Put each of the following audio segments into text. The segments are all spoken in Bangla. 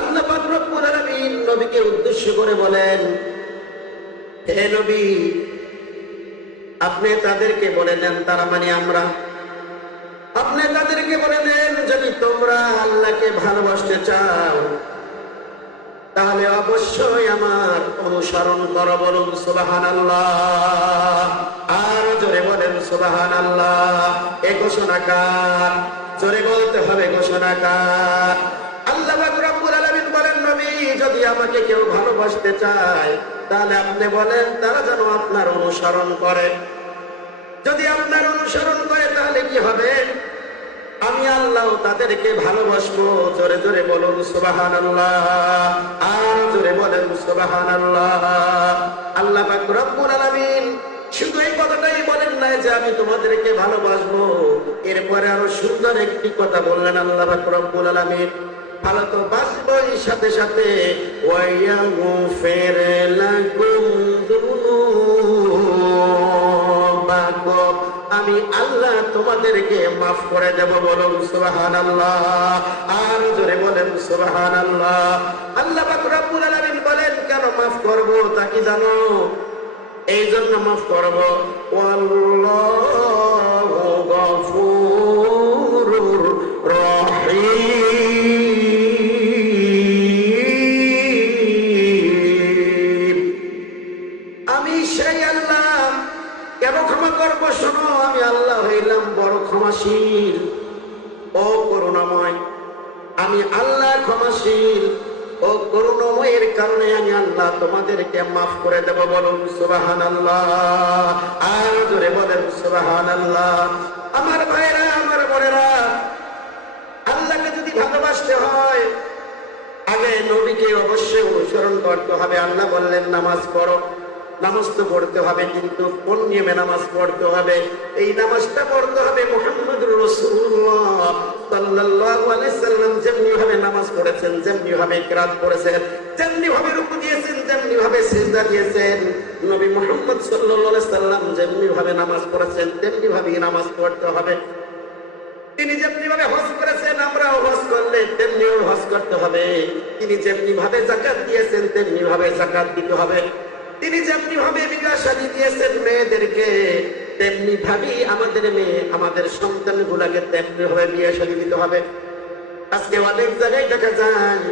আল্লাহ পাক রব্বুল আলামিন নবীকে উদ্দেশ্য করে বলেন, হে নবী, আপনি তাদেরকে বলে দেন, তারা মানে আমরা, আপনি তাদেরকে বলে দেন, যদি তোমরা আল্লাহকে ভালোবাসতে চাও তাহলে অবশ্যই আমার অনুসরণ করো। বলুন সুবহানাল্লাহ। আর জোরে বলেন সুবহানাল্লাহ। এ ঘোষণা কার? জোরে বলতে হবে ঘোষণা কার? আল্লাহ পাক রব্বুল আলামিন বলেন, নবী, যদি আমাকে কেউ ভালোবাসতে চায় তাহলে আপনি বলেন তারা যেন আপনার অনুসরণ করে। যদি আপনার অনুসরণ করে তাহলে কি হবে? আমি আল্লাহ তাদেরকে ভালোবাসবো। জোরে জোরে বলুন সুবহানাল্লাহ। আর জোরে বলেন সুবহানাল্লাহ। আল্লাহ পাক রব্বুল আলামিন শুধু এই কথাটাই বলেন না যে আমি তোমাদেরকে ভালোবাসবো, এরপরে আরো সুন্দর একটি কথা বললেন আল্লাহ পাক রব্বুল আলামিন, ভালো তো বাসবই, সাথে সাথে ওয়ায়াগফির লাকুম যুনুবাকুম, আমি আল্লাহ তোমাদেরকে মাফ করে দেব। বলুন সুবহানাল্লাহ। আর জোরে বলেন সুবহানাল্লাহ। আল্লাহ পাক রব্বুল আলামিন বলেন, কেন মাফ করব তা কি জানো? এই জন্য মাফ করব, আল্লাহু গফুরুর রহিম। আমি সেই আল্লাহ। কেন ক্ষমা করবো? শোনো, আমি আল্লাহ হইলাম বড় ক্ষমাশীল ও করুণাময়। আমি আল্লাহ ক্ষমাশীল ও করুণাময়ের কারণে আমি আল্লাহ তোমাদেরকে মাফ করে দেব। বলুন সুবহানাল্লাহ। আর জোরে বলেন সুবহানাল্লাহ। আমার ভাইরা, আমার বোনেরা, আল্লাহকে যদি ভালোবাসতে হয় আগে নবীকে অবশ্যই অনুসরণ করতে হবে। আল্লাহ বললেন নামাজ পড়ো। নামাজ তো পড়তে হবে, কিন্তু কোন নিয়মে নামাজ পড়তে হবে? এই নামাজটা পড়তে হবে মুহাম্মদুর রাসূলুল্লাহ সাল্লাল্লাহু আলাইহি সাল্লাম যেমনি ভাবে নামাজ পড়েছেন, যেমনি ভাবে কিরাত পড়েছেন, যেমনি ভাবে রুকু দিয়েছেন, যেমনি ভাবে সিজদা দিয়েছেন, নবী মুহাম্মদ সাল্লাল্লাহু আলাইহি সাল্লাম যেমনি ভাবে নামাজ পড়েছেন তেমনি ভাবেই নামাজ পড়তে হবে। তিনি যেমনি ভাবে হজ করেছেন, আমরাও হজ করলে তেমনি হজ করতে হবে। তিনি যেমনি ভাবে যাকাত দিয়েছেন তেমনি ভাবে যাকাত দিতে হবে। তিনি যেমনি ভাবে বিবাহ শাদী দিয়েছেন মেয়েদেরকে, তেমনি ভাবেই আমাদের মেয়ে, আমাদের সন্তান গুলাকে তেমনি ভাবে বিয়ে শাদী দিতে হবে। আজকে অনেক জায়গায় দেখা যায়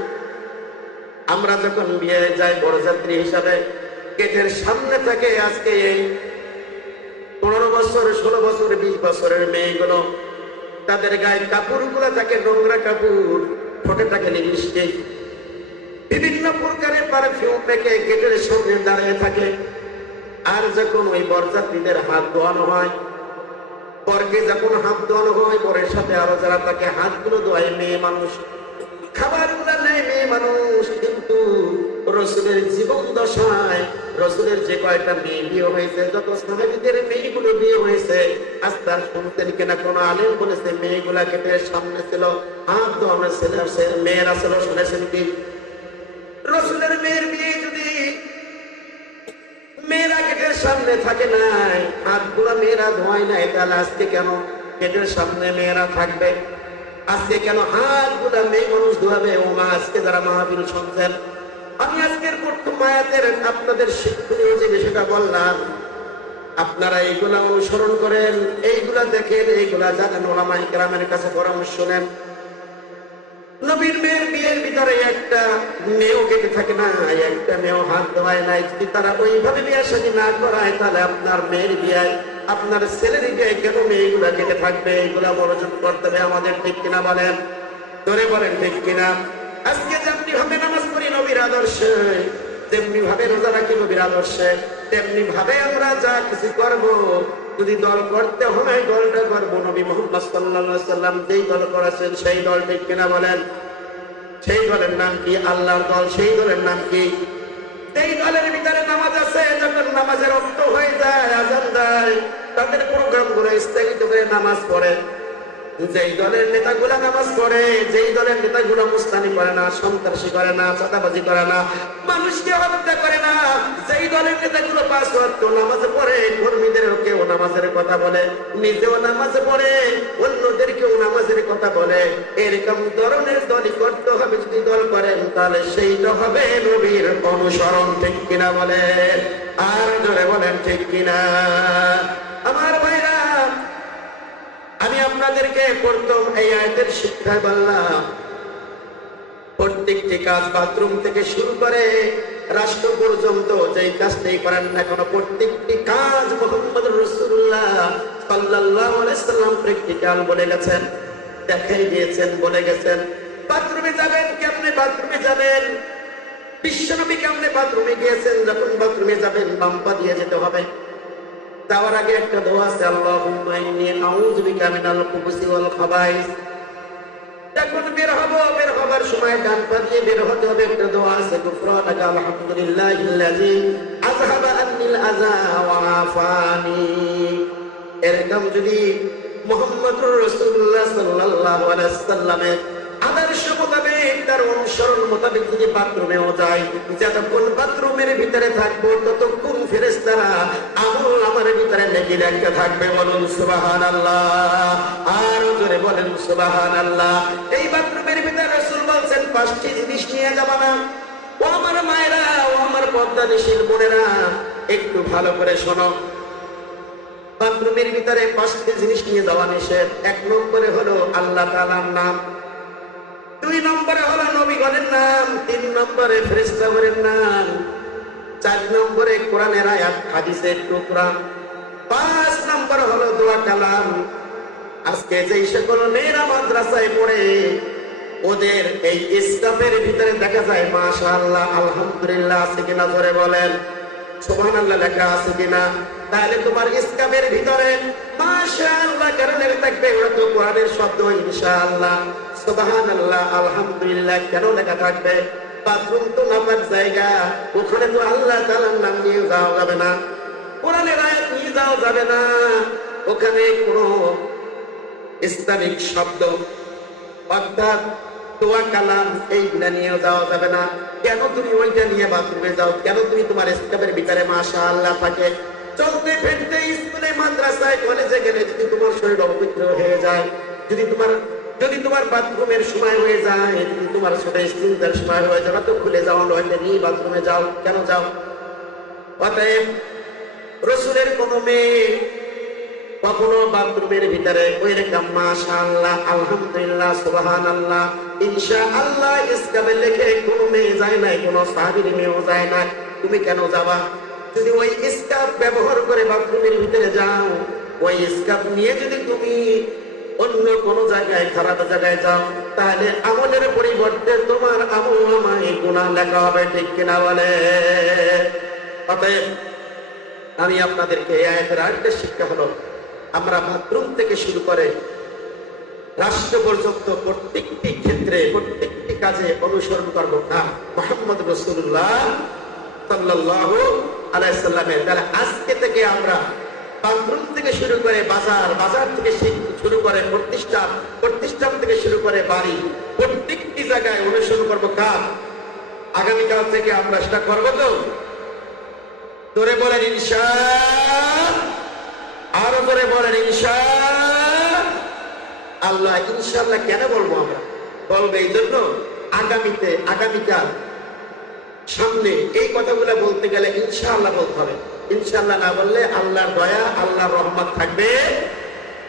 আমরা যখন বিয়ে যাই বরযাত্রী হিসাবে, গেটের সামনে থাকে আজকে এই 15 বছর, 16 বছর, 20 বছরের মেয়েগুলো, তাদের গায়ে কাপড় গুলা থাকে নোংরা কাপড়, ঠোঁটে থাকে লিপস্টিক, বিভিন্ন প্রকারের পারফিউম মেখে গেটের সামনে দাঁড়িয়ে থাকে। আর যখন ওই বরযাত্রীদের হাত ধোয়ানো হয়, বরকে যখন হাত ধোয়ানো হয়, বরের সাথে আরো যারা তাকে হাতগুলো ধোয়ায় মেয়ে মানুষ, খাবার গুলা নেয় মেয়ে মানুষ। কিন্তু রসুলের জীবন দশায় রসুলের যে কয়টা মেয়ে বিয়ে হয়েছে, যত সাহাবীদের মেয়েগুলো বিয়ে হয়েছে, আস্তে শুনতেন কিনা কোন আলেম বলেছে মেয়েগুলা গেটের সামনে ছিল, হাত ধোয়ানো ছিল, মেয়েরা ছিল। শুনেছেন কি? রসুলের মেয়ের বিয়ে যদি মেয়েরা গেটের সামনে থাকে নাই, হাতগুলা মেয়েরা ধোয়ায় নাই, তাহলে আজকে কেন গেটের সামনে মেয়েরা থাকবে? আজকে কেন হাতগুলা মেয়ে মানুষ ধোয়াবে? ও মা, আজকে যারা মাহফিল শুনছেন, আমি আজকের প্রথম আয়াতের আপনাদের শিক্ষণীয় যে বিষয়টা বললাম, আপনারা এইগুলা অনুসরণ করেন, এইগুলা দেখেন, এইগুলা জানেন, ওলামায়ে কেরামের কাছে পরামর্শ নেন। নবীর মেয়ের বিয়ের ভিতরে একটা মেয়েও কেটে থাকে না, একটা মেয়েও হাত ধোয়ায় নাই। যদি তারা ওইভাবে বিয়ে শাদী না করায়, তাহলে আপনার মেয়ের বিয়ে, আপনার ছেলের বিয়ে কেন মেয়েগুলা কেটে থাকবে? এগুলা মনোযোগ করতে হবে আমাদের, ঠিক কিনা বলেন? ধরে বলেন ঠিক কিনা? আজকে যেমনি ভাবে নামাজ পড়ি নবীর আদর্শে, তেমনি ভাবে রোজা রাখি নবীর আদর্শে, তেমনি ভাবে আমরা যা কিছু করবো, যদি দল করতে হয় দলটা করবো নবী মুহাম্মদ সাল্লাল্লাহু আলাইহি সাল্লাম যেই দল করেছেন সেই দল, ঠিক কিনা বলেন? সেই দলের নাম কি? আল্লাহর দল। সেই দলের নাম কি? সেই দলের ভিতরে নামাজ আছে। যখন নামাজের অর্থ হয়ে যায়, আযান দেয়, তাদের প্রোগ্রাম গুলো স্থগিত করে নামাজ পড়ে। যেই দলের নেতাগুলা নামাজ পড়ে, যেই দলের নেতাগুলো মুস্তানি করে না, সন্ত্রাসী করে না, চাঁদাবাজি করে না, মানুষকে হত্যা করে না, যেই দলের নেতাগুলো 5 ওয়াক্ত নামাজ পড়ে, কর্মীদেরকেও নামাজের কথা বলে, নিজেও নামাজ পড়ে, অন্যদেরকেও নামাজের কথা বলে, এরকম ধরনের দলই করতে হবে। যদি দল করেন তাহলে সেইটা হবে নবীর অনুসরণ। ঠিক কিনা বলেন? আর জোরে বলেন ঠিক কিনা? আমার ভাইরা, আমি আপনাদেরকে প্রথম এই আয়াতের শিক্ষায় বললাম, প্রত্যেকটি কাজ বাথরুম থেকে শুরু করে রাষ্ট্র পর্যন্ত যেই কাজটাই করেন না কেন, প্রত্যেকটি কাজ মুহাম্মদ রাসূলুল্লাহ সাল্লাল্লাহু আলাইহি সাল্লাম প্র্যাকটিক্যাল বলে গেছেন, দেখাই দিয়েছেন, বলে গেছেন। বাথরুমে যাবেন কেমনে, বাথরুমে যাবেন, বিশ্বনবী কেমনে বাথরুমে গিয়েছেন, যখন বাথরুমে যাবেন বাম পা দিয়ে যেতে হবে। যাওয়ার আগে একটা দোয়া আছে, আল্লাহুম্মা ইন্নী আউযু বিকা মিনাল খুবুসি ওয়াল খাবাইস। যখন বের হবার সময় ডান পা দিয়ে বের হতে হবে, একটা দোয়া আছে, গুফরানাকা আলহামদুলিল্লাহিল্লাযী আযহাবা আন্নিল আযা ওয়া আফানি। এরকম যদি মুহাম্মদুর রাসূলুল্লাহ সাল্লাল্লাহু আলাইহি সাল্লামের আদর্শ মোতাবেক, তার অনুসরণ মোতাবেক যদি বাথরুমেও যাই, যতক্ষণ বাথরুমের ভিতরে থাকবো ততক্ষণ ফেরেশতারা আমল আমার ভিতরে নেকি রাখতে থাকবে। বলুন সুবহানাল্লাহ, আর জোরে বলেন সুবহানাল্লাহ। এই বাথরুমের ভিতরে রাসূল বলছেন 5টি জিনিস নিয়ে যাবা না। ও আমার মায়েরা, ও আমার পর্দানিশীল বোনেরা, একটু ভালো করে শোনো। বাথরুমের ভিতরে 5টি জিনিস নিয়ে যাওয়া নিষেধ। 1 নম্বরে হলো আল্লাহ তাআলার নাম, 2 নম্বরে হলো নবীগণের নাম, 3 নম্বরে ফেরেশতাগণের নাম, 4 নম্বরে কোরআনের আয়াত হাদিসের টুকরা, 5 নম্বরে হলো দোয়া কালাম। আজকে যেই সকল মেয়েরা মাদ্রাসায় পড়ে, ওদের এই ইসলামের ভিতরে দেখা যায় মাশাআল্লাহ আলহামদুলিল্লাহ আছে কিনা, ধরে বলেন সুবহানাল্লাহ লেখা আছে কিনা? তাহলে তোমার ইসলামের ভিতরে মাশাআল্লাহ কারণে থাকবে, ওটা তো কোরআনের শব্দ ইনশাআল্লাহ, সুবহানাল্লাহ আলহামদুলিল্লাহ কেন লেখা থাকবে? বাথরুম তো নাপাক জায়গা, ওখানে তো আল্লাহ তাআলার নাম নিয়ে যাওয়া যাবে না, কোরআনের আয়াত নিয়ে যাওয়া যাবে না, ওখানে কোনো ইসলামিক শব্দ অর্থাৎ দোয়া কালাম এইগুলা নিয়ে যাওয়া যাবে না। কেন তুমি ওইটা নিয়ে বাথরুমে যাও? কেন তুমি তোমার ইসলামের ভিতরে মাশাআল্লাহ থাকে? চলতে ফিরতে স্কুলে মাদ্রাসায় কলেজে গেলে যদি তোমার শরীর অপবিত্র হয়ে যায়, যদি তোমার বাথরুমের সময় হয়ে যায়, যদি তোমার সাথে স্ত্রীদের সময় হয়ে যাবে, তো খুলে যাও, নইলে নিয়ে বাথরুমে যাও। কেন যাও? অতএব রাসূলের কোন মেয়ে কখনো বাথরুমের ভিতরে ওই রকম মাশাআল্লাহ আলহামদুলিল্লাহ সুবহানাল্লাহ ইনশাআল্লাহ ইসলামে লেখে কোন মেয়ে যায় নাই, কোন সাহাবীর মেয়েও যায় না। তুমি কেন যাবা? যদি ওই ইসকাপ ব্যবহার করে বাথরুমের ভিতরে যাও, ওই ইসকাপ নিয়ে যদি তুমি অন্য কোন জায়গায় খারাপ জায়গায় যাও, তাহলে আমলের পরিবর্তে তোমার আমলনামায় গুনাহ লেখা হবে। ঠিক কিনা বলে? অতএব আমি আপনাদেরকে এই আয়াতের আরেকটা শিক্ষা হলো, আমরা বাথরুম থেকে শুরু করে রাষ্ট্র পর্যন্ত প্রত্যেকটি ক্ষেত্রে প্রত্যেকটি কাজে অনুসরণ করব না মুহাম্মদ রাসূলুল্লাহ সাল্লাল্লাহু আলাইহি সাল্লামের। তাহলে আজকে থেকে আমরা বাথরুম থেকে শুরু করে বাজার, বাজার থেকে শুরু করে প্রতিষ্ঠান, প্রতিষ্ঠান থেকে শুরু করে বাড়ি, প্রত্যেকটি জায়গায় অনুসরণ করব কাজ। আগামীকাল থেকে আমরা সেটা করবো তো? তোরে বলেন ইনশাআল্লাহ, আরো করে বলেন ইনশাআল্লাহ। ইনশাআল্লাহ কেন বলবো? আমরা বলবো এই জন্য, আগামীকাল সামনে এই কথাগুলো বলতে গেলে ইনশাআল্লাহ বলতে হবে। ইনশাআল্লাহ না বললে আল্লাহর দয়া, আল্লাহর রহমত থাকবে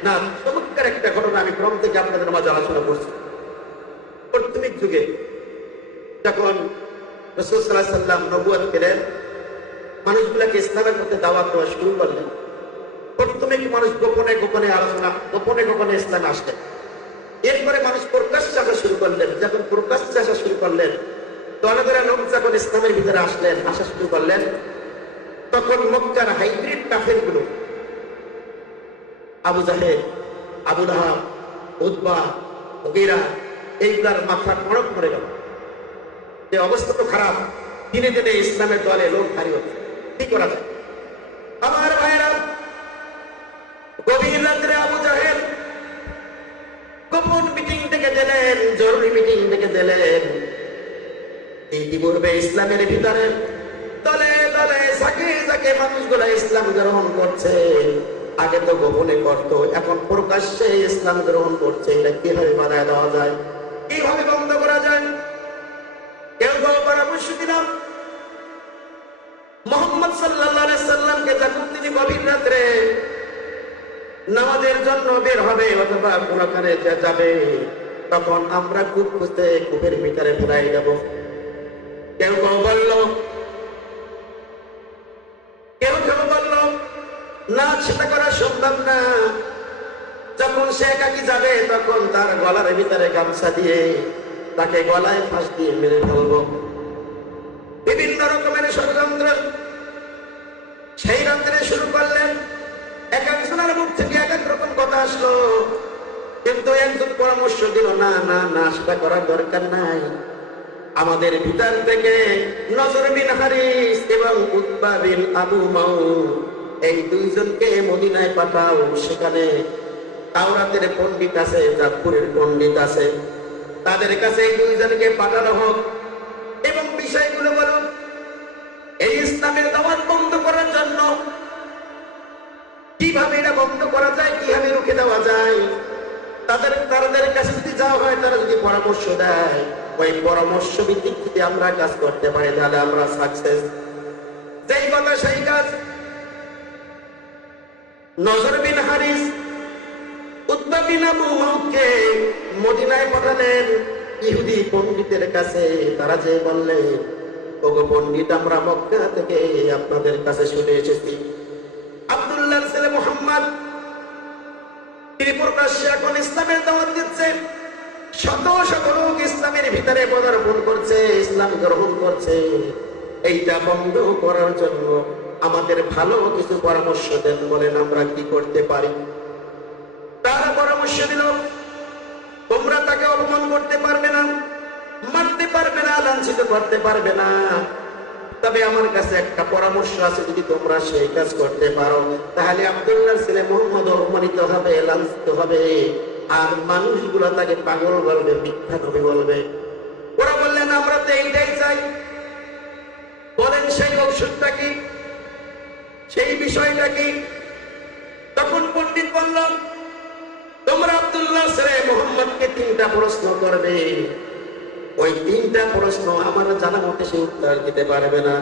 না। চমৎকার একটা ঘটনা আমি ক্রম থেকে আপনাদের মাঝে আলোচনা করছি। প্রাথমিক যুগে যখন রাসূল সাল্লাল্লাহু আলাইহি ওয়াসাল্লাম নবুয়ত পেলেন, মানুষগুলাকে ইসলামের মধ্যে দাওয়াত দেওয়া শুরু করলেন। প্রথমে কি মানুষ গোপনে গোপনে আলোচনা, গোপনে গোপনে ইসলামে আসলেন। এরপরে মানুষ প্রকাশ্যে আসা শুরু করলেন। যখন প্রকাশ্যে আসা শুরু করলেন, দলে দলে লোক যখন ইসলামের ভিতরে আসা শুরু করলেন, তখন মক্কার হাইব্রিড কাফের গুলো, আবু জাহেল, আবু লাহাব, উতবা, মুগীরা, এইগুলার মাথা টনক পড়ে গেল। যে অবস্থা তো খারাপ, দিনে দিনে ইসলামের দলে লোক ভারী হচ্ছে, কি করা যায়? আমার ভাইরা, গভীর রাত্রে আবু জাহেল গোপন মিটিং থেকে দিলেন, জরুরি মিটিং থেকে দিলেন। ইতিপূর্বে ইসলামের ভিতরে দলে দলে ঝাঁকে মানুষগুলা ইসলাম গ্রহণ করছে। আগে তো গোপনে করতো, এখন প্রকাশ্যে ইসলাম গ্রহণ করছে। এটা কিভাবে বাধা দেওয়া যায়, কিভাবে বন্ধ করা যায়? পরামর্শ দিলাম, মুহাম্মদ সাল্লাল্লাহু আলাইহি সাল্লামকে যখন তিনি গভীর রাত্রে নামাজের জন্য বের হবে অথবা কোনখানে যাবে, তখন আমরা কূপ খুঁজতে কূপের ভিতরে ফেরাই যাব। কেউ কেউ বলল, না, সেটা করা সম্ভব না। যখন সে একাকি যাবে তখন তার গলার ভিতরে গামছা দিয়ে তাকে গলায় ফাঁস দিয়ে মেরে ফেলব। বিভিন্ন রকমের ষড়যন্ত্র সেই রাত্রে শুরু করলেন। এক একজনের মুখ থেকে এক এক রকম কথা আসলো, কিন্তু একজন পরামর্শ দিল, না না না, সেটা করার দরকার নাই। আমাদের ভিতর থেকে নজর বিন হারিস এবং উতবা বিন আবু মাউদ এই দুইজনকে মদিনায় পাঠাও। সেখানে তাওরাতের পণ্ডিত আছে, জাবুরের পণ্ডিত আছে, তাদের কাছে এই দুইজনকে পাঠানো হোক এবং বিষয়গুলো বলুন। এই ইসলামের দাওয়াত বন্ধ করার জন্য কিভাবে এটা বন্ধ করা যায়, কিভাবে রুখে দেওয়া যায়, তাদের কাছে যদি যাওয়া হয়, তারা যদি পরামর্শ দেয়, ওই পরামর্শ ভিত্তিক যদি আমরা কাজ করতে পারি, তাহলে আমরা সাকসেস। যেই কথা সেই কাজ। নজর বিন হারিস উতবা বিন আবু মাউদকে মদিনায় পাঠালেন ইহুদি পণ্ডিতের কাছে। তারা যে বললেন, ওগো পণ্ডিত, আমরা মক্কা থেকে আপনাদের কাছে শুনে এসেছি, আব্দুল্লাহর ছেলে মুহাম্মদ তিনি প্রকাশ্যে এখন ইসলামের দাওয়াত দিচ্ছে, শত শত লোক ইসলামের ভিতরে পদার্পণ করছে, ইসলাম গ্রহণ করছে। এইটা বন্ধ করার জন্য আমাদের ভালো কিছু পরামর্শ দেন, বলেন আমরা কি করতে পারি। তারা পরামর্শ দিল, তোমরা তাকে অপমান করতে পারবে না, মারতে পারবে না, লাঞ্ছিত করতে পারবে না, তবে আমার কাছে একটা পরামর্শ আছে, যদি তোমরা সেই কাজ করতে পারো, তাহলে আব্দুল্লাহর ছেলে মুহাম্মদ অপমানিত হবে, লাঞ্ছিত হবে, আর মানুষগুলো তাকে পাগল বলবে, মিথ্যা নবী বলবে। ওরা বললেন, আমরা তো এইটাই চাই, বলেন সেই ঔষধটা কি, সেই বিষয়টা কি। তখন পণ্ডিত বলল, তোমরা আব্দুল্লাহর ছেলে মুহাম্মদকে 3টা প্রশ্ন করবে, ওই 3টা প্রশ্ন আমার জানা মতে সে উত্তর দিতে পারবে না।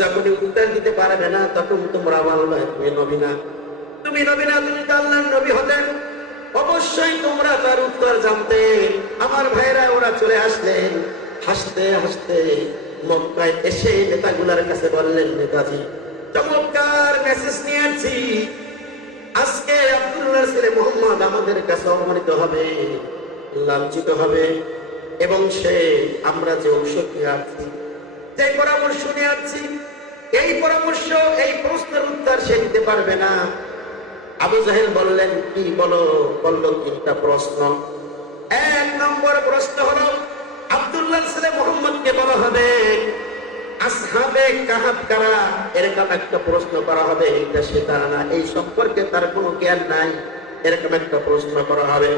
যখন উত্তর দিতে পারবে না, তখন তোমরা বলবে তুমি নবী না, তুমি নবী না, তুমি তো আল্লাহর নবী হতেন, অবশ্যই তোমরা তার উত্তর জানতে। আমার ভাইরা ওরা চলে আসলেন হাসতে হাসতে মক্কায় এসে নেতাগুলার কাছে বললেন, নেতাজি, চমৎকার মেসেজ নিয়ে আসছি, আজকে আব্দুল্লাহর ছেলে মুহাম্মদ আমাদের কাছে অপমানিত হবে, লাঞ্ছিত হবে, এবং সে আমরা যে ঔষধ নিয়ে আসছি, যে পরামর্শ নিয়ে আসছি, এই পরামর্শ, এই প্রশ্নের উত্তর সে দিতে পারবে না। আবু জাহেল বললেন, কি বলো? বলল 3টা প্রশ্ন। 1 নম্বর প্রশ্ন হলো, আব্দুল্লাহর ছেলে মুহাম্মদকে বলা হবে আসহাবে কাহাফ কারা, এরকম একটা প্রশ্ন করা হবে। এটা সে তার না, এই সম্পর্কে তার কোনো জ্ঞান নাই, এরকম একটা প্রশ্ন করা হবে।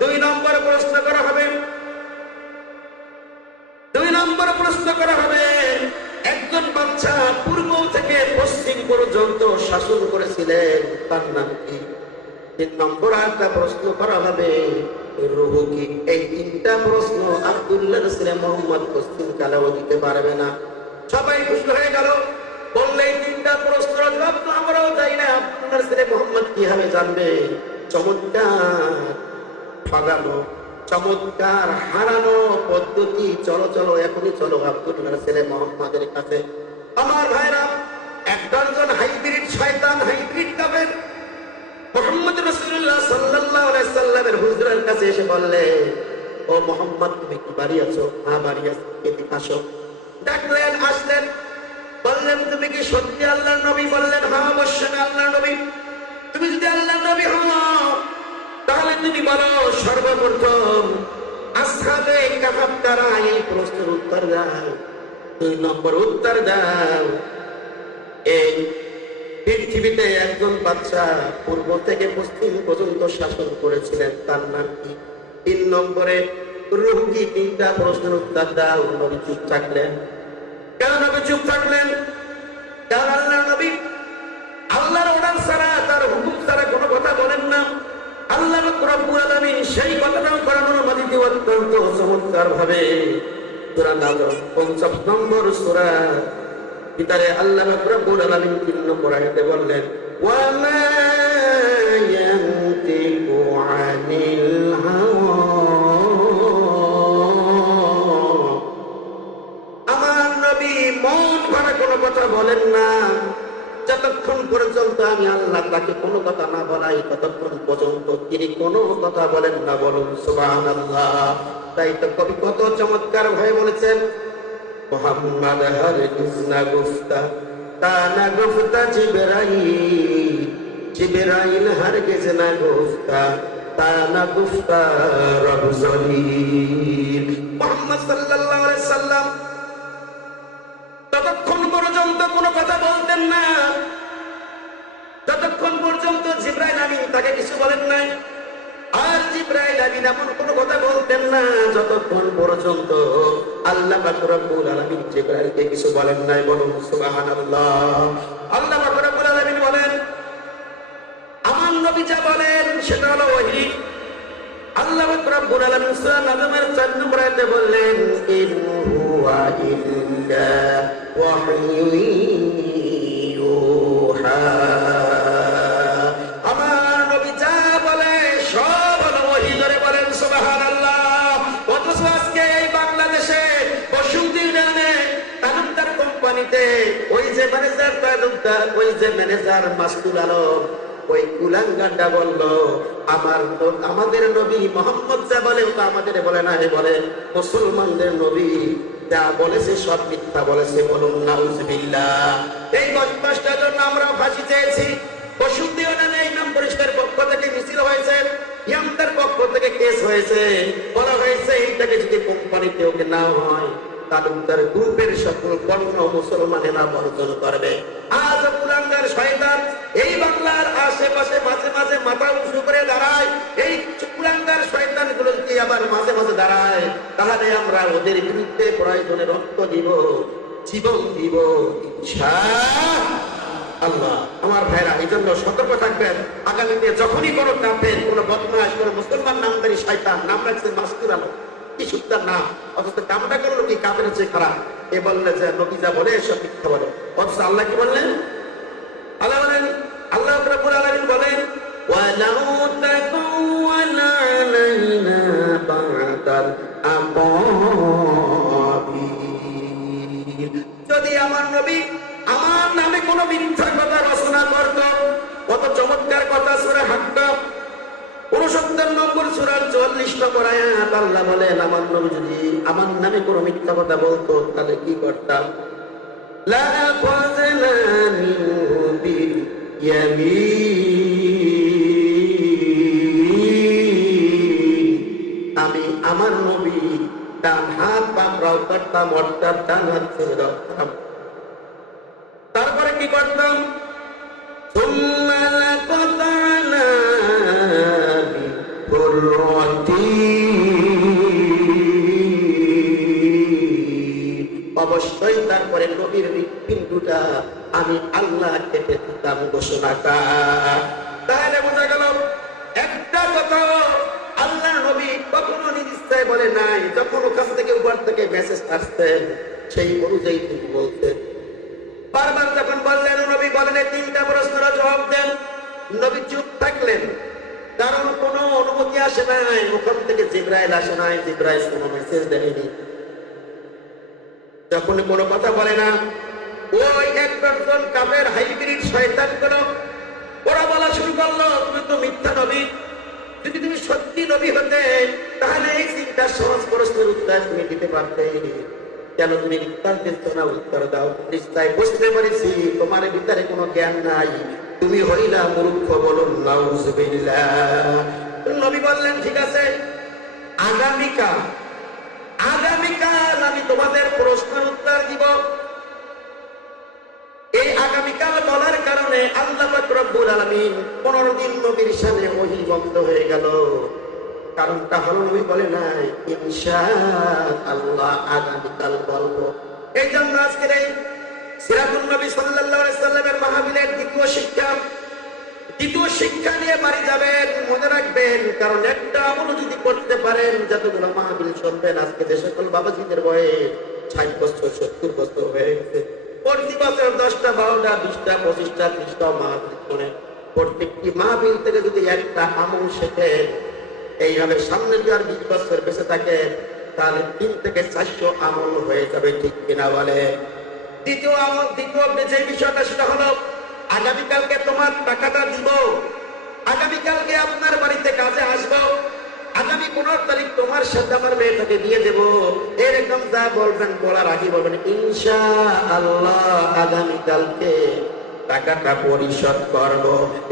2 নম্বর প্রশ্ন করা হবে, 2 নম্বর প্রশ্ন করা হবে, একজন বাচ্চা পূর্ব থেকে পশ্চিম পর্যন্ত শাসন করেছিলেন, তার নাম কি? 3 নম্বর একটা প্রশ্ন করা হবে, রূহ কি? এই 3টা প্রশ্ন আব্দুল্লাহর ছেলে মুহাম্মদ পশ্চিম কালেও দিতে পারবে না। সবাই খুশি হয়ে গেল, বললে এই 3টা প্রশ্নের জবাব তো আমরাও জানি না, আব্দুল্লাহর ছেলে মুহাম্মদ কিভাবে জানবে? চমৎকার ফাগানো, চমৎকার হারানো পদ্ধতি। চলো চলো, এখনই চলো আব্দুল্লাহর ছেলে মুহাম্মদের কাছে। আমার ভাইরা, একজন হাইব্রিড শয়তান, হাইব্রিড কাফের মুহাম্মদ রাসূলুল্লাহ সাল্লাল্লাহু আলাইহি সাল্লামের হুজুরের কাছে এসে বললে, ও মুহাম্মদ, তুমি কি বাড়ি আছো? হ্যাঁ বাড়ি আছি, এদিকে আসো। ডাকলেন, আসলেন, বললেন, তুমি কি সত্যি আল্লাহর নবী? বললেন, হ্যাঁ অবশ্যই আল্লাহর নবী। তুমি যদি আল্লাহর নবী হও, তাহলে তুমি বলো, সর্বপ্রথম আসহাবে কাহাফ কারা, এই প্রশ্নের উত্তর দাও। 2 নম্বর উত্তর দাও, এই পৃথিবীতে একজন বাচ্চা পূর্ব থেকে পশ্চিম পর্যন্ত শাসন করেছিলেন, তার নাম কি? 3 নম্বরে রূহ কি? 3টা প্রশ্নের উত্তর দাও। নবী চুপ থাকলেন। কেন নবী চুপ থাকলেন? কারণ আল্লাহর নবী আল্লাহর অর্ডার ছাড়া, তার হুকুম ছাড়া কোনো কথা বলেন না। আল্লাহ রাব্বুল আলামিন সেই কথাটাও করার অনুমতি দিয়ে অত্যন্ত চমৎকার ভাবে সূরা নাজম 50 নম্বর সূরা ভিতরে আল্লাহ রাব্বুল আলামিন 3 নম্বর আয়াতে বললেন ওয়া মা ইয়ানতিকু আনিল হাওয়া, আমার নবী মন ভরা কোনো কথা বলেন না। যতক্ষণ পর্যন্ত আমি আল্লাহ তাকে কোনো কথা না বলাই ততক্ষণ পর্যন্ত তিনি কোনো কথা বলেন না। বলুন সুবহানাল্লাহ। তাই তো কবি কত চমৎকার ভাবে বলেছেন মুহাম্মদ হারগিজ না গুফতা তা না গুফতা জিবরাইল, জিবরাইল হারগিজ না গুফতা তা না গুফতা রব জলিল। মুহাম্মদ সাল্লাল্লাহু আলাইহি সাল্লাম ততক্ষণ পর্যন্ত কোনো কথা বলতেন না যতক্ষণ পর্যন্ত জিবরাইল আমিন তাকে কিছু বলেন নাই। আর জিবরাইল আমিন এমন কোনো কথা বলতেন না যতক্ষণ পর্যন্ত আল্লাহ পাক রব্বুল আলামিন জিবরাইলকে কিছু বলেন নাই। বলুন সুবহানাল্লাহ। আল্লাহ পাক রব্বুল আলামিন বলেন আমার নবী যা বলেন সেটা হলো ওহী। আল্লাহ পাক রব্বুল আলামিন সূরা নাজমের 4 নম্বর আয়াতে বললেন ইন হুয়া ইল্লা ওয়াহয়ুন ইউহা, আমার নবী যা বলে সব হলো ওহী। ধরে বলেন সুবহানাল্লাহ। অথচ আজকে এই বাংলাদেশে বসুন্ধী ইউনিয়নে তালুকদার কোম্পানিতে ওই যে ম্যানেজার তালুকদার, ওই যে ম্যানেজার মাসুদ আলম, ওই কুলাঙ্গারটা বললো আমাদের নবী মোহাম্মদ যা বলে ওটা আমাদের বলে না, বলে মুসলমানদের নবী যা বলেছে সব মিথ্যা বলেছে। বলুন নাউজুবিল্লাহ। এই বদমাশটার জন্য আমরা ফাঁসি চেয়েছি। বসুন্ধী ইউনিয়নে ইমাম পরিষদের পক্ষ থেকে মিছিল হয়েছে, ইয়ামদার পক্ষ থেকে কেস হয়েছে, বলা হয়েছে এইটাকে যদি কোম্পানিতে ওকে না হয় তালুকদার গ্রুপের সকল পণ্য মুসলমানেরা বর্জন করবে। আজ কুলাঙ্গার শয়তান এই বাংলার আশেপাশে মাঝে মাঝে মাথা উঁচু করে দাঁড়ায়। এই কুলাঙ্গার শয়তান গুলো যদি আবার মাঝে মাঝে দাঁড়ায় তাহলে আমরা ওদের বিরুদ্ধে প্রয়োজনে রক্ত দিব, জীবন দিব ইনশাআল্লাহ। আমার ভাইরা এই জন্য সতর্ক থাকবেন। আগামীতে যখনই কোনো কাফের, কোনো বদমাশ, কোনো মুসলমান নামধারী শয়তান, নাম রাখছে মাসুদ আলম, কি সুন্দর নাম, অথচ কামটা করলো কি কাফের চেয়ে খারাপ। এ বললে যে নবী যা বলে সব মিথ্যা বলে। অথচ আল্লাহ কি বললেন? আল্লাহ বলেন, আল্লাহ রাব্বুল আলামিন বলেন ওয়ালাউ তাকাওয়ালা আলাইনা বা'দাল আকাবির, যদি আমার নবী আমার নামে কোনো মিথ্যা কথা রচনা করত। কত চমৎকার কথা। সূরা হাক্কা 69 নম্বর সূরার 44 নম্বর আয়াত আল্লাহ বলেন আমার নবী যদি আমার নামে কোনো মিথ্যা কথা বলতো তাহলে কি করতাম? লা আখাযনা মিনহু বিল ইয়ামিন, আমি আমার নবী ডান হাত পাকড়াও করতাম, অর্থাৎ ডান হাত ছেড়ে রাখতাম। তারপরে কি করতাম? সুম্মা লাকাতানা অবশ্যই তারপরে নবীর হৃৎপিণ্ডটা আমি আল্লাহ কেটে দিতাম ঘোষণাটা। তাহলে বোঝা গেল একটা কথা, আল্লাহ নবী কখনো নিজ ইচ্ছায় বলে নাই। যখন ওখান থেকে উপর থেকে মেসেজ আসতেন সেই অনুযায়ী তিনি বলতেন। বারবার যখন বললেন নবী বলেন 3টা প্রশ্নের জবাব দেন, নবী চুপ থাকলেন। কারণ কোন অনুমতি আসে নাই, ওখান থেকে জিবরাইল আসে নাই, জিবরাইল কোনো মেসেজ দেয়নি। যখন কোনো কথা বলে না, ওই একজন কাফের হাইব্রিড শয়তান গুলো ওরা বলা শুরু করলো তুমি তো মিথ্যা নবী। যদি তুমি সত্যি নবী হতে তাহলে এই 3টা সহজ প্রশ্নের উত্তর তুমি দিতে পারতে। কেন তুমি উত্তর দিচ্ছ না? উত্তর দাও। নিশ্চয় বুঝতে পেরেছি তোমার ভিতরে কোনো জ্ঞান নাই, তুমি হইলা মূর্খ। বলুন নাউজুবিল্লাহ। নবী বললেন ঠিক আছে, আগামীকাল আমি তোমাদের প্রশ্নের উত্তর দিব। এই আগামীকাল বলার কারণে আল্লাহ পাক রব্বুল আলামিন 15 দিন নবীর শানে ওহী বন্ধ হয়ে গেল। কারণটা হলো নবী বলে নাই ইনশাআল্লাহ আগামীকাল বলবো। এই জন্য আজকের এই সিরাতুন নবী সাল্লাল্লাহু আলাইহি সাল্লামের মাহফিলের দ্বিতীয় শিক্ষা, দ্বিতীয় শিক্ষা নিয়ে বাড়ি যাবেন, মনে রাখবেন, কারণ একটা আমল যদি করতে পারেন, যতগুলো মাহফিল শুনবেন, আজকে যে সকল বাবাজিদের বয়স 60 বছর 70 বছর হয়ে গেছে, প্রতি বছর 10টা 12টা 20টা 25টা 30টা মাহফিল শোনেন, প্রত্যেকটি মাহফিল থেকে যদি একটা আমল শেখেন, এইভাবে সামনে যদি আর 20 বছর বেঁচে থাকেন, তাহলে 3 থেকে 400 আমল হয়ে যাবে, ঠিক কিনা বলে? দ্বিতীয় আমল, দ্বিতীয় যে বিষয়টা, সেটা হলো আগামীকালকে তোমার টাকাটা দিব, আগামীকালকে আপনার বাড়িতে কাজে আসবো, আগামী 15 তারিখ তোমার সাথে আমার মেয়েটাকে দিয়ে দেবো, এরকম যা বলবেন, বলার আগে বলবেন ইনশাআল্লাহ আগামীকালকে টাকাটা পরিশোধ করব,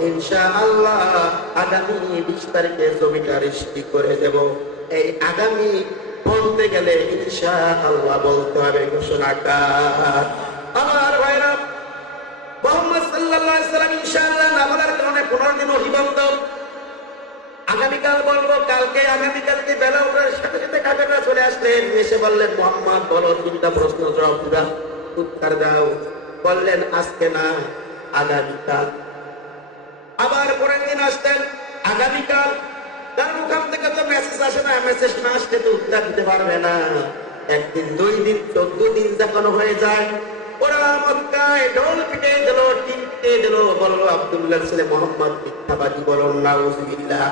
ইনশাআল্লাহ আগামী 20 তারিখে জমিটা রেজিস্ট্রি করে দেব। এই আগামী বলতে গেলে ইনশাআল্লাহ বলতে হবে, ঘোষণাকার। আমার ভাইরা, মুহাম্মদ সাল্লাল্লাহু আলাইহি সাল্লাম ইনশাআল্লাহ না বলার কারণে 15 দিন অভিবন্ধ, আগামীকাল বলবো, কালকে, আগামীকালকে বেলা ওঠার সাথে সাথে কাকাটা চলে আসলেন, এসে বললেন মুহাম্মদ বলো 3টা প্রশ্ন জবাব দিবা, উত্তর দাও। বললেন আজকে না, আগামীকাল। আবার পরের দিন আসতেন, আগামীকাল। কারণ ওখান থেকে তো মেসেজ আসে না, মেসেজ না আসলে তো উত্তর দিতে পারবে না। একদিন, 2 দিন, 14 দিন যখন হয়ে যায়, ওরা মক্কায় ঢোল পিটে দিল, টিন পিটে দিল, বললো আব্দুল্লাহ ছেলে মুহাম্মদ মিথ্যাবাদী, বলো নাউজুবিল্লাহ।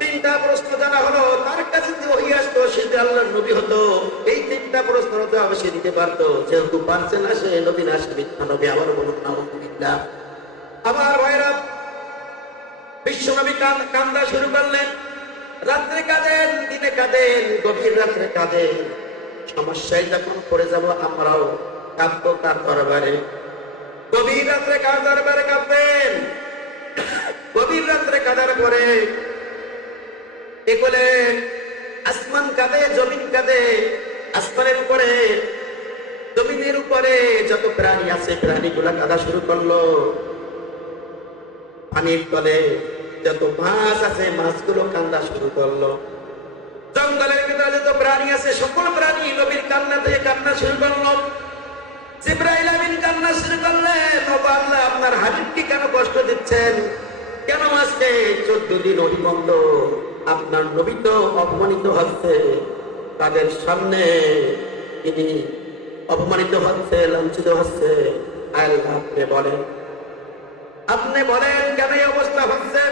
3টা প্রশ্ন জানা হলো, তার কাছে যে ওহী আসতো, সে যে আল্লাহর নবী হতো, এই 3টা প্রশ্ন তো অবশ্যই দিতে পারতো, যেহেতু পারছে না, সে নবী না, সে মিথ্যা নবী, আবার বলুন নাউজুবিল্লাহ। আমার ভাইরা, বিশ্বনবী কান্দা শুরু করলেন, রাত্রে কাঁদেন, দিনে কাঁদেন, গভীর রাত্রে কাঁদেন। সমস্যায় যখন পড়ে যাব আমরাও কাঁদবো কার দরবারে? গভীর রাত্রে কার দরবারে কাঁদবেন? গভীর রাত্রে কাঁদার পরে এগুলো আসমান কাঁদে, জমিন কাঁদে। আসমানের উপরে, জমিনের উপরে যত প্রাণী আছে, প্রাণীগুলা কাঁদা শুরু করলো। পানির তলে যত মাছ আছে, মাছগুলো কান্দা শুরু করলো। জঙ্গলের ভিতরে যত প্রাণী আছে, সকল প্রাণী নবীর কান্না থেকে কান্না শুরু করলো। জিবরাইল আমিন কান্না শুরু করলেন, ও আল্লাহ, আপনার হাবিবকে কেন কষ্ট দিচ্ছেন? কেন আজকে 14 দিন অভিবন্ধ? আপনার নবী তো অপমানিত হচ্ছে, তাদের সামনে তিনি অপমানিত হচ্ছে, লাঞ্ছিত হচ্ছে। আল্লাহ আপনি বলেন কেন এই অবস্থা হচ্ছে?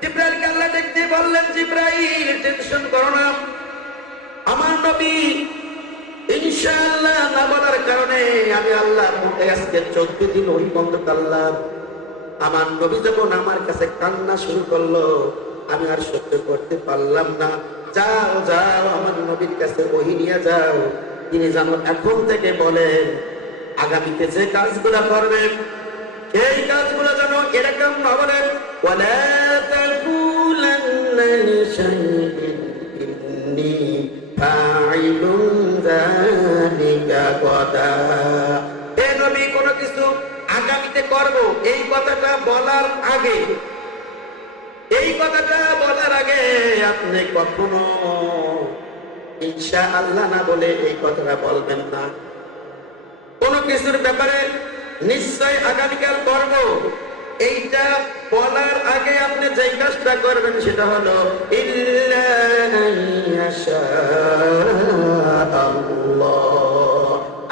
জিবরাইলকে আল্লাহ দেখতে বললেন, জিবরাইল টেনশন করো না, আমার নবী ইনশাআল্লাহ না বলার কারণে আমি আল্লাহ আজকে 14 দিন অভিবন্ধ করলাম। আমার নবী যখন আমার কাছে কান্না শুরু করলো, আমি আর সহ্য করতে পারলাম না। যাও যাও, আমার নবীর কাছে ওহী নিয়ে যাও, তিনি যেন এখন থেকে বলেন, আগামীতে যে কাজগুলা করবেন, এই কাজগুলো যেন এরকম না বলেন, ওয়ালা তাকুলান্না লিশাইইন ইন্নী ফাইলুন যালিকা গাদা। হে নবী, কোনো কিছু আগামীতে করব, এই কথাটা বলার আগে, এই কথাটা বলার আগে আপনি কখনো ইনশাআল্লাহ না বলে এই কথাটা বলবেন না। কোন কিছুর ব্যাপারে নিশ্চয় আগামীকাল করব, এইটা বলার আগে আপনি যে কাজটা করবেন সেটা হলো ইল্লা ইনশাআল্লাহ।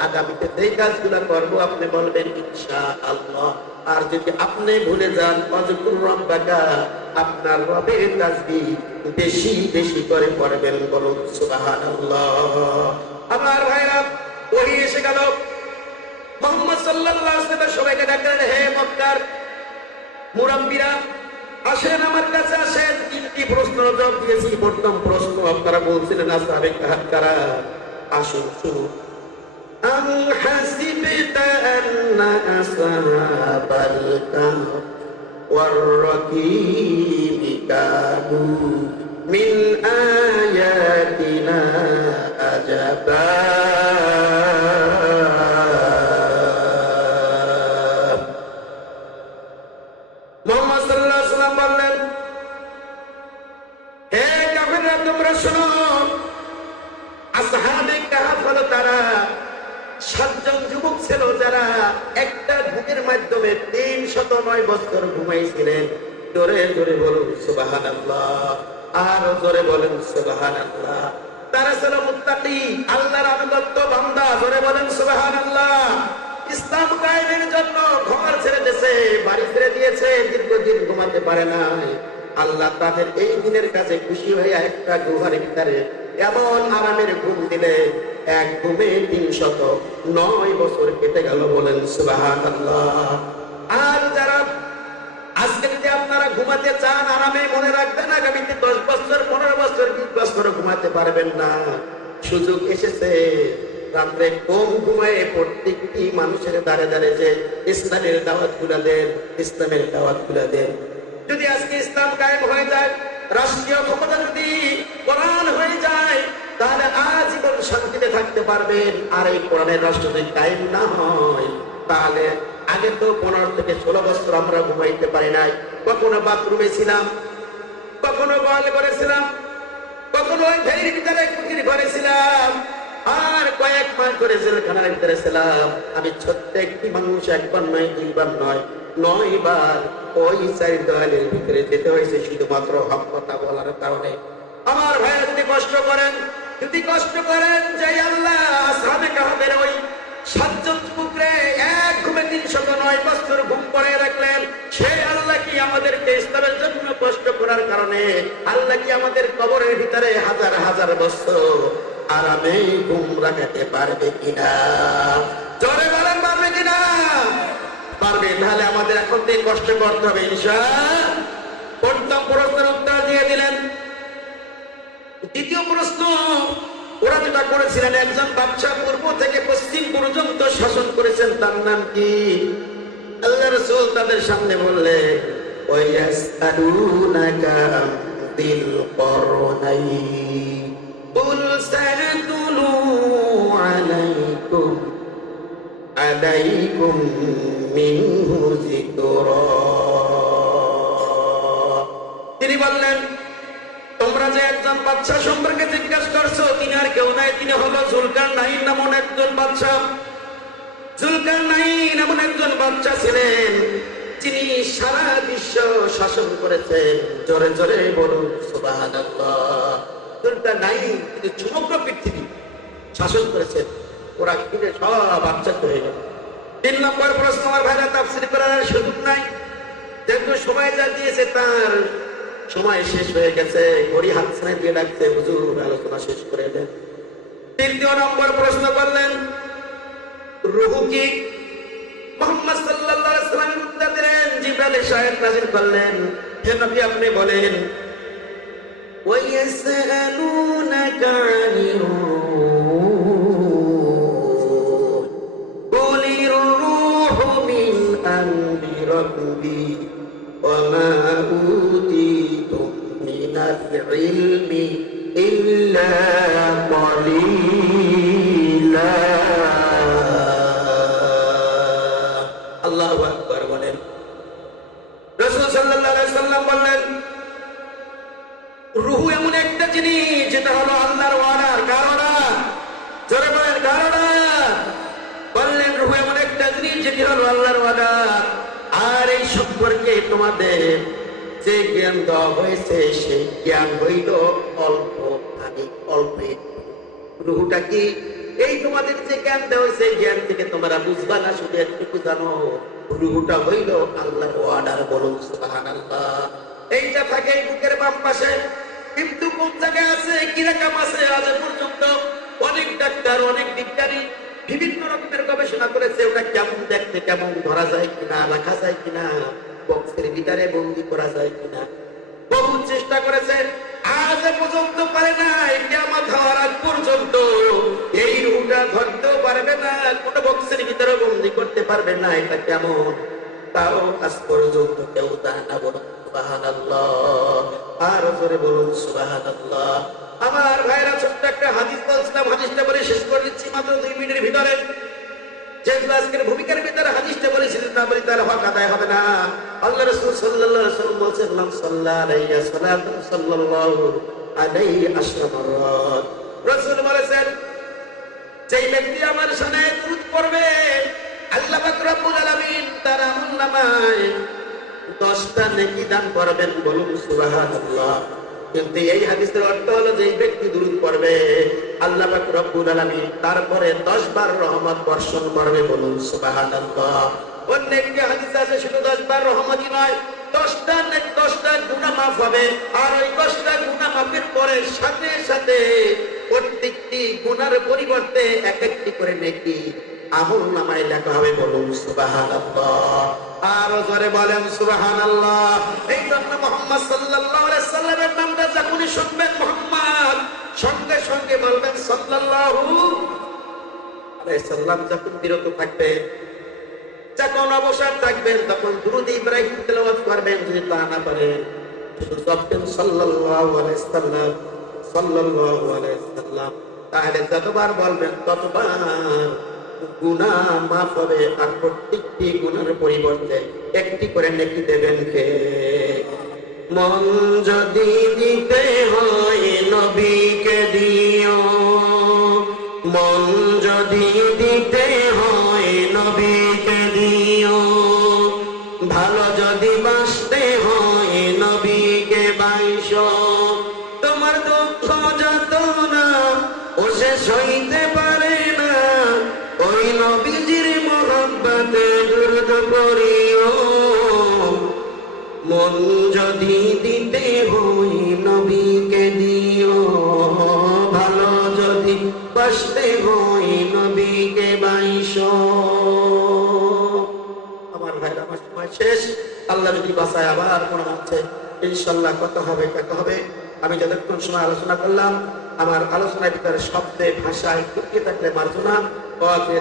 আগামীতে যে কাজগুলা করব আপনি বলবেন ইনশাআল্লাহ। আর যদি আপনি ভুলে যান, অযকুর রব্বাকা, আপনার রবের তাসবিহ বেশি বেশি করে পড়বেন, বলুন সুবহানাল্লাহ। আমার ভাইরা, ওহী এসে গেল। মুহাম্মদ সাল্লাল্লাহু আলাইহি ওয়াসাল্লাম সবাইকে ডাকলেন, হে মক্কার মুরাব্বিরা, আসেন আমার কাছে আসেন। 3টি প্রশ্ন জবাব দিয়েছি। প্রথম প্রশ্ন আপনারা বলছিলেন আসহাবে কাহফ কারা, আসুন শুনুন। আম হাসিবতা আন্না আসহাবাল কাহফ ওয়ার রাকীম কানু মিন আয়াতিনা আজাবা। মুহাম্মদ সাল্লাল্লাহু আলাইহি ওয়াসাল্লাম বললেন, হে কাফিররা, তোমরা শোনো, আসহাবে কাহফ হলো তারা 7 জন যুবক ছিল যারা একটা ঘুমের মাধ্যমে 309 বছর ঘুমাইছিলেন। জোরে জোরে বলুন সুবহানাল্লাহ, আর জোরে বলেন সুবহানাল্লাহ। তারা ছিল মুত্তাকি, আল্লাহর আনুগত্য বান্দা। জোরে বলেন সুবহানাল্লাহ। ইসলাম কায়েমের জন্য ঘর ছেড়ে দিয়েছে, বাড়ি ছেড়ে দিয়েছে, দীর্ঘদিন ঘুমাতে পারে নাই। আল্লাহ তাদের এই দিনের কাছে খুশি হয়ে একটা গুহার ভিতরে এমন আরামের ঘুম দিলে এক ঘুমে 309 বছর কেটে গেল। বলেন সুবহানাল্লাহ। আর যারা আজকে যদি আপনারা ঘুমাতে চান আরামে, মনে রাখবেন আগামীতে 10 বছর 15 বছর 20 বছর ঘুমাতে পারবেন না। সুযোগ এসেছে রাত্রে কম ঘুমায় প্রত্যেকটি মানুষের দ্বারে দ্বারে যে ইসলামের দাওয়াত গুলা দেন, ইসলামের দাওয়াত গুলা দেন। যদি আজকে ইসলাম কায়েম হয়ে যায়, রাষ্ট্রীয় ক্ষমতা যদি কোরআন হয়ে যায়, তাহলে আজীবন শান্তিতে থাকতে পারবেন। আর এই কোরআনের রাষ্ট্র যদি কায়েম না হয়, তাহলে আগে তো 15 থেকে 16 বছর আমরা ঘুমাইতে পারি নাই। কখনো বাথরুমে ছিলাম, কখনো গোয়ালে করেছিলাম, কখনো ওই ভেড়ির ভিতরে কুটির ঘরে ছিলাম, আর কয়েক মাস ধরে জেলখানার ভিতরে ছিলাম। আমি ছোট্ট একটি মানুষ, একবার নয়, দুইবার নয়, 9 বার ওই 4 দেওয়ালের ভিতরে যেতে হয়েছে শুধুমাত্র হক কথা বলার কারণে। আমার ভাইরা যদি কষ্ট করেন, যদি কষ্ট করেন যে আল্লাহ আসহাবে কাহফের ওই 7 জন যুবকরে এক ঘুমে 309 বছর ঘুম পড়ে রাখলেন, সেই আল্লাহ কি আমাদেরকে ইসলামের জন্য কষ্ট করার কারণে আল্লাহ কি আমাদের কবরের ভিতরে হাজার হাজার বছর আরামে ঘুম রাখাতে পারবে কিনা? জোরে বলেন পারবে কিনা? পারবে। তাহলে আমাদের এখন থেকে কষ্ট করতে হবে ইনশাআল্লাহ। প্রথম প্রশ্নের উত্তর দিয়ে দিলেন। দ্বিতীয় প্রশ্ন, ওরা যেটা করেছিলেন, একজন বাদশা পূর্ব থেকে পশ্চিম পর্যন্ত শাসন করেছেন, তার নাম কি? আল্লাহ রাসূল তাদের সামনে বললেন, ওয়ায়াসআলুনাকা বিল করনাইন কুল সানাতুলু আলাইকুম মিনহু যিকরা। তিনি বললেন, তোমরা যে একজন বাদশা সম্পর্কে জিজ্ঞাসা করছো, তিনি আর কেউ নাই, তিনি হলো যুলকারনাইন নামক একজন বাদশা। যুলকারনাইন এমন একজন বাদশা ছিলেন, যিনি সারা বিশ্ব শাসন করেছেন। জোরে জোরে বলুন সুবহানাল্লাহ। যুলকারনাইন তিনি সমগ্র পৃথিবী শাসন করেছেন। ওরা কিনে সব বাচ্চাতে হয়ে গেল। 3 নম্বর প্রশ্ন, আমার ভাইরা তাফসীর করার সুযোগ নাই, যেহেতু সময় যা দিয়েছে তার সময় শেষ হয়ে গেছে। ঘড়ি হাত ছাড়াই দিয়ে ডাকতে, হুজুর আলোচনা শেষ করে দেন। 3 নম্বর প্রশ্ন করলেন, রূহ কি? মুহাম্মদ সাল্লাল্লাহু আলাইহি ওয়াসাল্লাম উত্তর দিলেন, জিবরাইল আয়াত নাযিল করলেন, হে নবী আপনি বলেন, ওয়ায়াসআলুনাকা আনির রূহ কুলির রূহু মিন আমরি রাব্বি وما أوتيتم من العلم إلا قليلا। আল্লাহু আকবার বলেন। রাসূল সাল্লাল্লাহু আলাইহি ওয়াসাল্লাম বললেন, রূহ এমন একটা জিনিস যেটা হলো আল্লাহর ওয়াদার কারণা। জোরে বলেন কারণা। বললেন রূহ এমন একটা জিনিস যেটা হলো আল্লাহর ওয়াদা। আর এই সম্পর্কে তোমাদের যে জ্ঞান দেওয়া হয়েছে, সেই জ্ঞান হইল অল্প, আমি অল্প। রূহটা কি? এই তোমাদের যে জ্ঞান দেওয়া হয়েছে, জ্ঞান থেকে তোমরা বুঝবা না, শুধু একটু জানো। রূহটা হইল আল্লাহর অর্ডার। বলুন সুবহানাল্লাহ। এইটা থাকে বুকের বাম পাশে, কিন্তু কোন জায়গায় আছে, কি রকম আছে, আজ পর্যন্ত অনেক ডাক্তার, অনেক বিজ্ঞানী বিভিন্ন রকমের গবেষণা করেছে। ওটা কেমন দেখতে, কেমন ধরা যায় কিনা, রাখা যায় কিনা, বক্সের ভিতরে বন্দি করা যায় কিনা, বহু চেষ্টা করেছে, আজ পর্যন্ত পারে না। কিয়ামত হওয়ার আগ পর্যন্ত এই রূহটা ধরতেও পারবে না, কোন বক্সের ভিতরে বন্দি করতে পারবে না। এটা কেমন, তাও আজ পর্যন্ত কেউ জানে না। বলুন সুবহানাল্লাহ। আর জোরে বলুন সুবহানাল্লাহ। আমার ভাইরা, ছোট্ট একটা হাদিস বলছিলাম, হাদিসটা বলে শেষ করে দিচ্ছি মাত্র 2 মিনিটের ভিতরে। যেহেতু আজকের ভূমিকার ভিতরে হাদিসটা বলেছিলেন, না বলি তার হক আদায় হবে না। আল্লাহ রাসূল সাল্লাল্লাহু আলাইহি ওয়াসাল্লাম বলেছেন, মান সাল্লাল্লাহু আলাইহি সাল্লাতু সাল্লাল্লাহু আলাইহি আশরা মাররাত। রাসূল বলেছেন, যেই ব্যক্তি আমার সামনে দুরূদ পড়বে আল্লাহ পাক রব্বুল আলামিন তার আমলনামায় 10টা নেকি দান করবেন, বলুন সুবহানাল্লাহ। কিন্তু এই হাদিসের অর্থ হলো যে ব্যক্তি দুরূদ পড়বে আল্লাহ পাক রব্বুল আলামিন তারপরে 10 বার রহমত বর্ষণ করবে, বলুন সুবহানাল্লাহ। অন্য একটি হাদিস আছে শুধু 10 বার রহমতই নয়, 10টা গুনাহ মাফ হবে। আর ওই 10টা গুনাহ মাফের পরে সাথে সাথে প্রত্যেকটি গুনার পরিবর্তে এক একটি করে নেকি আমলনামায় লেখা হবে, বলুন সুবহানাল্লাহ। আর জোরে বলেন সুবহানাল্লাহ। এই জন্য মুহাম্মদ সাল্লাল্লাহু আলাইহি সাল্লামের নামটা যখনই শুনবেন মুহাম্মদ, সঙ্গে সঙ্গে বলবেন সাল্লাল্লাহু আলাইহি সাল্লাম। যখন বিরত থাকবেন, যখন অবসর থাকবেন, তখন দুরূদ ইব্রাহিম তেলাওয়াত করবেন। যদি তা না পারেন শুধু জপবেন সাল্লাল্লাহু আলাইহি সাল্লাম, সাল্লাল্লাহু আলাইহি সাল্লাম। তাহলে যতবার বলবেন ততবার গুনাহ মাফ হবে। আর প্রত্যেকটি গুনার পরিবর্তে একটি করে নেকি দেবেন কে? মন যদি দিতে হয় নবীকে দিও, মন যদি দিতে হয় নবীকে দিও, ভালো যদি বাসতে হয় নবীকে বাইশো। তোমার দুঃখ যাতনা ও শেষ হইতে পারে না, ওই নবীজির মহব্বতে দুরূদ পড়িও। মন যদি দিতে হয় নবীকে দিও, ভালো যদি বাসতে হয় নবীকে বাইশো। আমার ভাইরা, আমার সময় শেষ। আল্লাহ যদি বাঁচায় আবার কোনো আছে ইনশাল্লাহ কথা হবে। আমি যতক্ষণ সময় আলোচনা করলাম, আমার আলোচনার ভিতরে শব্দে ভাষায় ত্রুটি থাকলে মার্জনা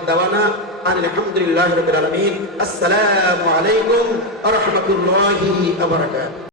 দাওয়ানা আলহামদুলিল্লাহি রাব্বিল আলামিন। আসসালামু আলাইকুম ওয়া রাহমাতুল্লাহি ওয়া বারাকাতুহু।